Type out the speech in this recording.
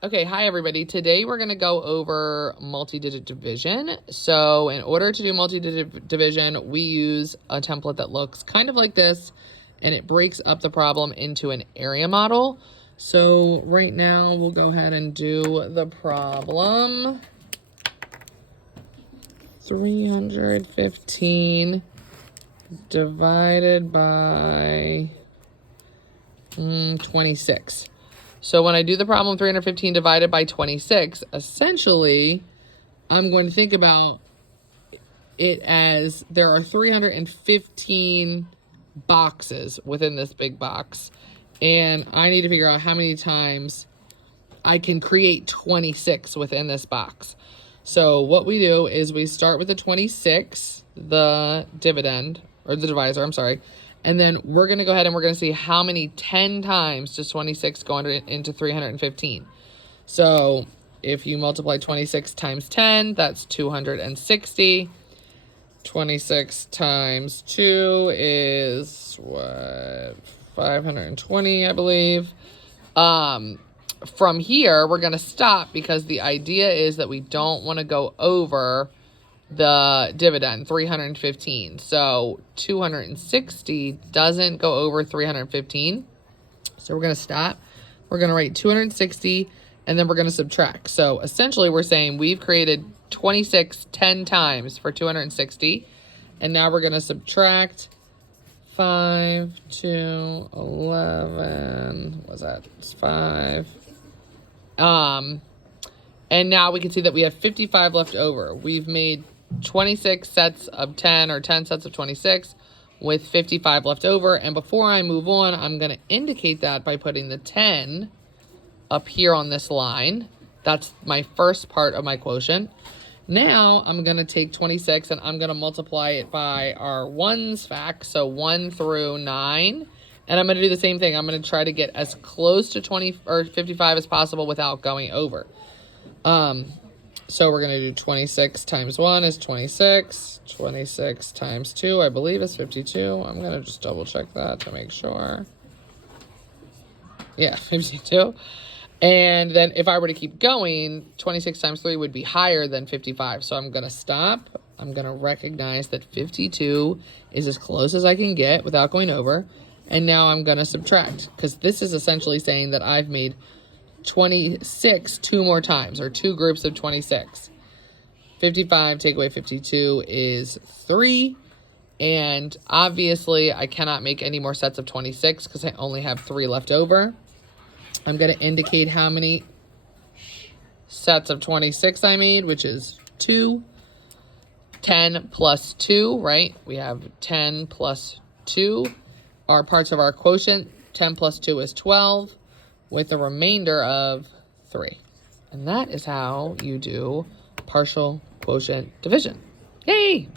Okay, hi everybody. Today we're going to go over multi-digit division. So in order to do multi-digit division, we use a template that looks kind of like this, and it breaks up the problem into an area model. So right now we'll go ahead and do the problem. 315 divided by 26. So when I do the problem 315 divided by 26, essentially, I'm going to think about it as there are 315 boxes within this big box. And I need to figure out how many times I can create 26 within this box. So what we do is we start with the 26, the dividend, or the divisor, I'm sorry. And then we're going to go ahead and we're going to see how many 10 times does 26 go into 315. So if you multiply 26 times 10, that's 260. 26 times 2 is what? 520, I believe. From here, we're going to stop because the idea is that we don't want to go over the dividend, 315. So 260 doesn't go over 315. So we're going to stop. We're going to write 260, and then we're going to subtract. So essentially, we're saying we've created 26 10 times for 260. And now we're going to subtract 5 to 11. What's that? It's 5. And now we can see that we have 55 left over. We've made 26 sets of 10 or 10 sets of 26 with 55 left over. And before I move on, I'm going to indicate that by putting the 10 up here on this line. That's my first part of my quotient. Now I'm going to take 26 and I'm going to multiply it by our ones facts. So 1 through 9. And I'm going to do the same thing. I'm going to try to get as close to 20 or 55 as possible without going over. So we're going to do 26 times 1 is 26. 26 times 2, I believe, is 52. I'm going to just double check that to make sure. Yeah, 52. And then if I were to keep going, 26 times 3 would be higher than 55. So I'm going to stop. I'm going to recognize that 52 is as close as I can get without going over. And now I'm going to subtract, because this is essentially saying that I've made 26 two more times, or two groups of 26. 55 take away 52 is 3. And obviously I cannot make any more sets of 26 because I only have 3 left over. I'm going to indicate how many sets of 26 I made, which is 2. 10 plus 2, right? We have 10 plus 2 are parts of our quotient. 10 plus 2 is 12, with a remainder of 3. And that is how you do partial quotient division. Yay!